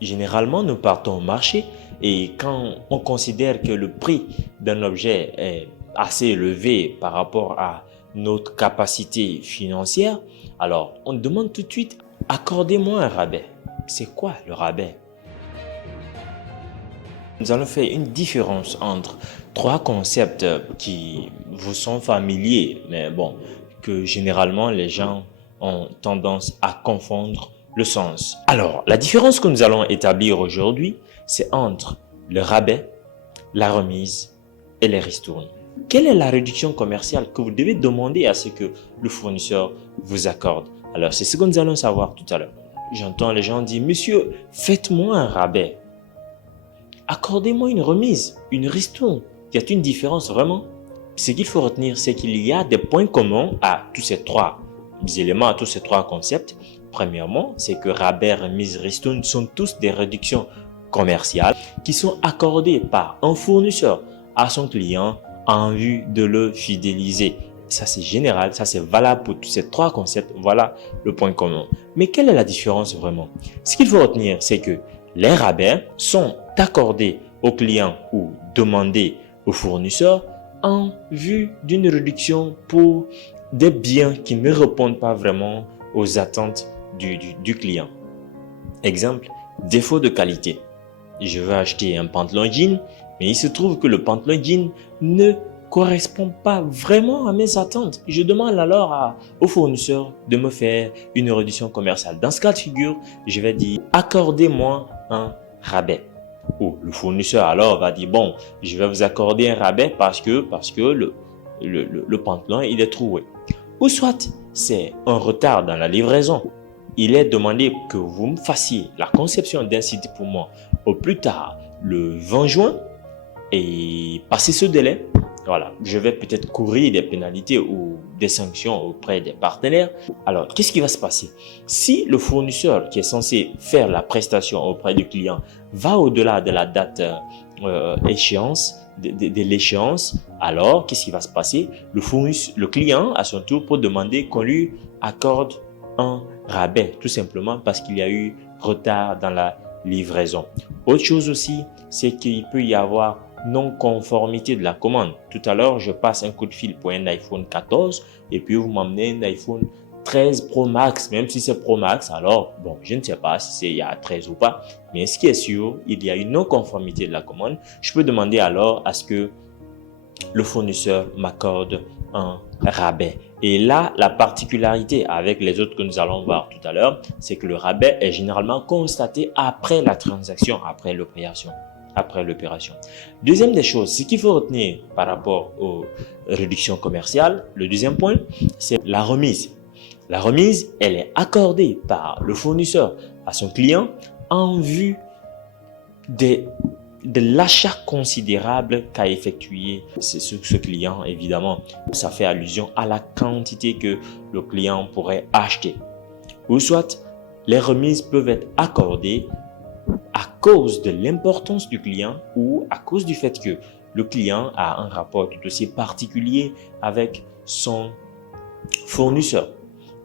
Généralement, nous partons au marché et quand on considère que le prix d'un objet est assez élevé par rapport à notre capacité financière, alors on demande tout de suite, accordez-moi un rabais. C'est quoi le rabais? Nous allons faire une différence entre trois concepts qui vous sont familiers, mais bon, que généralement les gens ont tendance à confondre le sens. Alors, la différence que nous allons établir aujourd'hui, c'est entre le rabais, la remise et les ristournes. Quelle est la réduction commerciale que vous devez demander à ce que le fournisseur vous accorde? Alors, c'est ce que nous allons savoir tout à l'heure. J'entends les gens dire, monsieur, faites-moi un rabais. Accordez-moi une remise, une ristourne. Y a-t-il une différence vraiment? Ce qu'il faut retenir, c'est qu'il y a des points communs à tous ces trois éléments, à tous ces trois concepts. Premièrement, c'est que rabais, remise, ristourne sont tous des réductions commerciales qui sont accordées par un fournisseur à son client en vue de le fidéliser. Ça, c'est général, ça, c'est valable pour tous ces trois concepts. Voilà le point commun. Mais quelle est la différence vraiment? Ce qu'il faut retenir, c'est que les rabais sont accordés au client ou demandés au fournisseur en vue d'une réduction pour des biens qui ne répondent pas vraiment aux attentes du client. Exemple, défaut de qualité. Je veux acheter un pantalon jean, mais il se trouve que le pantalon jean ne correspond pas vraiment à mes attentes. Je demande alors au fournisseur de me faire une réduction commerciale. Dans ce cas de figure, je vais dire accordez-moi un rabais. Ou le fournisseur alors va dire bon, je vais vous accorder un rabais parce que le pantalon il est troué. Ou soit c'est un retard dans la livraison. Il est demandé que vous me fassiez la conception d'un site pour moi au plus tard le 20 juin et passer ce délai. Voilà, je vais peut-être courir des pénalités ou des sanctions auprès des partenaires. Alors, qu'est-ce qui va se passer? Si le fournisseur qui est censé faire la prestation auprès du client va au-delà de la date échéance, de l'échéance, alors qu'est-ce qui va se passer? Le client, à son tour, peut demander qu'on lui accorde un rabais, tout simplement parce qu'il y a eu retard dans la livraison. Autre chose aussi, c'est qu'il peut y avoir non-conformité de la commande. Tout à l'heure, je passe un coup de fil pour un iPhone 14 et puis vous m'emmenez un iPhone 13 Pro Max. Même si c'est Pro Max, alors, bon, je ne sais pas si c'est il y a 13 ou pas, mais ce qui est sûr, il y a une non-conformité de la commande. Je peux demander alors à ce que le fournisseur m'accorde un rabais. Et là, la particularité avec les autres que nous allons voir tout à l'heure, c'est que le rabais est généralement constaté après la transaction, après l'opération. Deuxième des choses, ce qu'il faut retenir par rapport aux réductions commerciales, le deuxième point, c'est la remise. La remise, elle est accordée par le fournisseur à son client en vue de l'achat considérable qu'a effectué ce client. Évidemment, ça fait allusion à la quantité que le client pourrait acheter. Ou soit, les remises peuvent être accordées à cause de l'importance du client ou à cause du fait que le client a un rapport tout aussi particulier avec son fournisseur.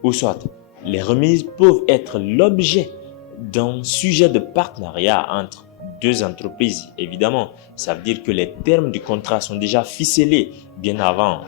Ou soit, les remises peuvent être l'objet d'un sujet de partenariat entre deux entreprises. Évidemment, ça veut dire que les termes du contrat sont déjà ficelés bien avant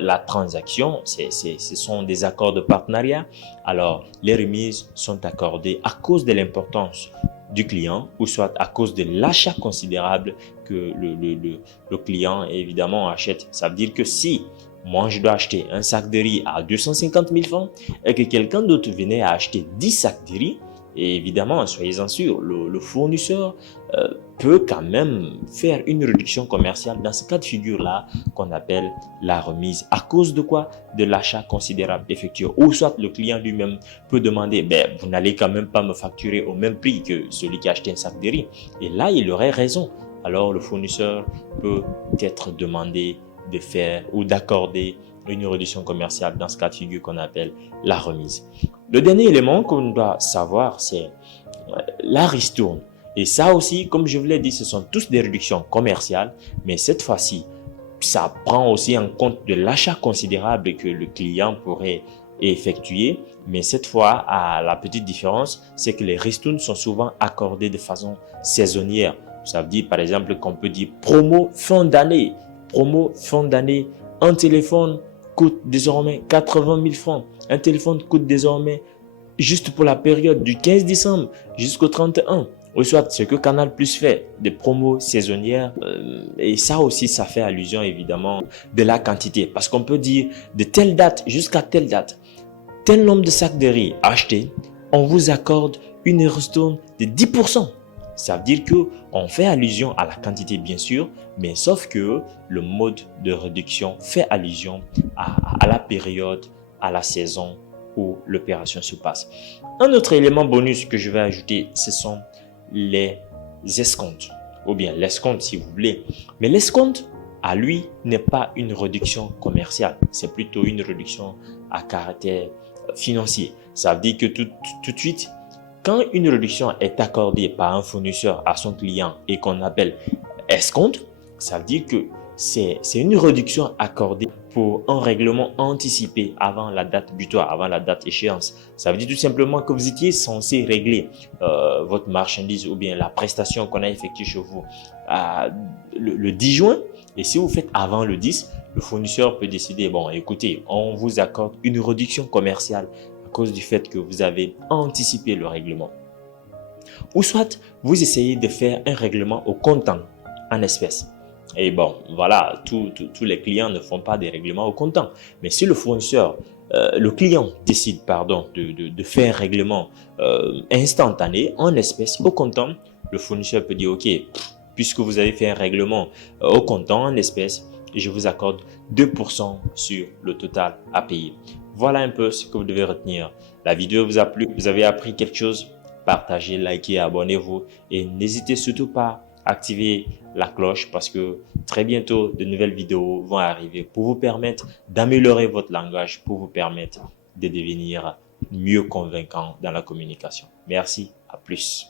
la transaction. Ce sont des accords de partenariat. Alors, les remises sont accordées à cause de l'importance du client ou soit à cause de l'achat considérable que le client évidemment achète. Ça veut dire que si moi je dois acheter un sac de riz à 250 000 francs et que quelqu'un d'autre venait à acheter 10 sacs de riz, et évidemment, soyez-en sûrs, le fournisseur peut quand même faire une réduction commerciale dans ce cas de figure-là qu'on appelle la remise. À cause de quoi? De l'achat considérable effectué. Ou soit le client lui-même peut demander, vous n'allez quand même pas me facturer au même prix que celui qui a acheté un sac de riz. Et là, il aurait raison. Alors, le fournisseur peut être demandé de faire ou d'accorder une réduction commerciale dans ce cas de figure qu'on appelle la remise. Le dernier élément qu'on doit savoir, c'est la ristourne. Et ça aussi, comme je vous l'ai dit, ce sont tous des réductions commerciales, mais cette fois-ci, ça prend aussi en compte de l'achat considérable que le client pourrait est effectué, mais cette fois, la petite différence, c'est que les ristournes sont souvent accordées de façon saisonnière. Ça veut dire, par exemple, qu'on peut dire promo fin d'année. Promo fin d'année, un téléphone coûte désormais 80 000 francs. Un téléphone coûte désormais, juste pour la période du 15 décembre jusqu'au 31. Ou soit ce que Canal Plus fait, des promos saisonnières. Et ça aussi, ça fait allusion évidemment de la quantité. Parce qu'on peut dire de telle date jusqu'à telle date, tel nombre de sacs de riz achetés, on vous accorde une ristourne de 10%. Ça veut dire qu'on fait allusion à la quantité bien sûr, mais sauf que le mode de réduction fait allusion à la période, à la saison où l'opération se passe. Un autre élément bonus que je vais ajouter, ce sont les escomptes, ou bien l'escompte si vous voulez. Mais l'escompte, à lui, n'est pas une réduction commerciale, c'est plutôt une réduction à caractère financier. Ça veut dire que tout de suite, quand une réduction est accordée par un fournisseur à son client et qu'on appelle escompte, ça veut dire que c'est une réduction accordée pour un règlement anticipé avant la date butoir, avant la date échéance. Ça veut dire tout simplement que vous étiez censé régler votre marchandise ou bien la prestation qu'on a effectuée chez vous le 10 juin. Et si vous faites avant le 10, le fournisseur peut décider, bon, écoutez, on vous accorde une réduction commerciale à cause du fait que vous avez anticipé le règlement. Ou soit, vous essayez de faire un règlement au comptant, en espèces. Et bon, voilà, tous les clients ne font pas des règlements au comptant. Mais si le fournisseur, le client décide, de faire un règlement instantané, en espèces, au comptant, le fournisseur peut dire, OK, puisque vous avez fait un règlement au comptant, en espèces, je vous accorde 2% sur le total à payer. Voilà un peu ce que vous devez retenir. La vidéo vous a plu, vous avez appris quelque chose, partagez, likez, abonnez-vous et n'hésitez surtout pas à activer la cloche parce que très bientôt de nouvelles vidéos vont arriver pour vous permettre d'améliorer votre langage, pour vous permettre de devenir mieux convaincant dans la communication. Merci, à plus.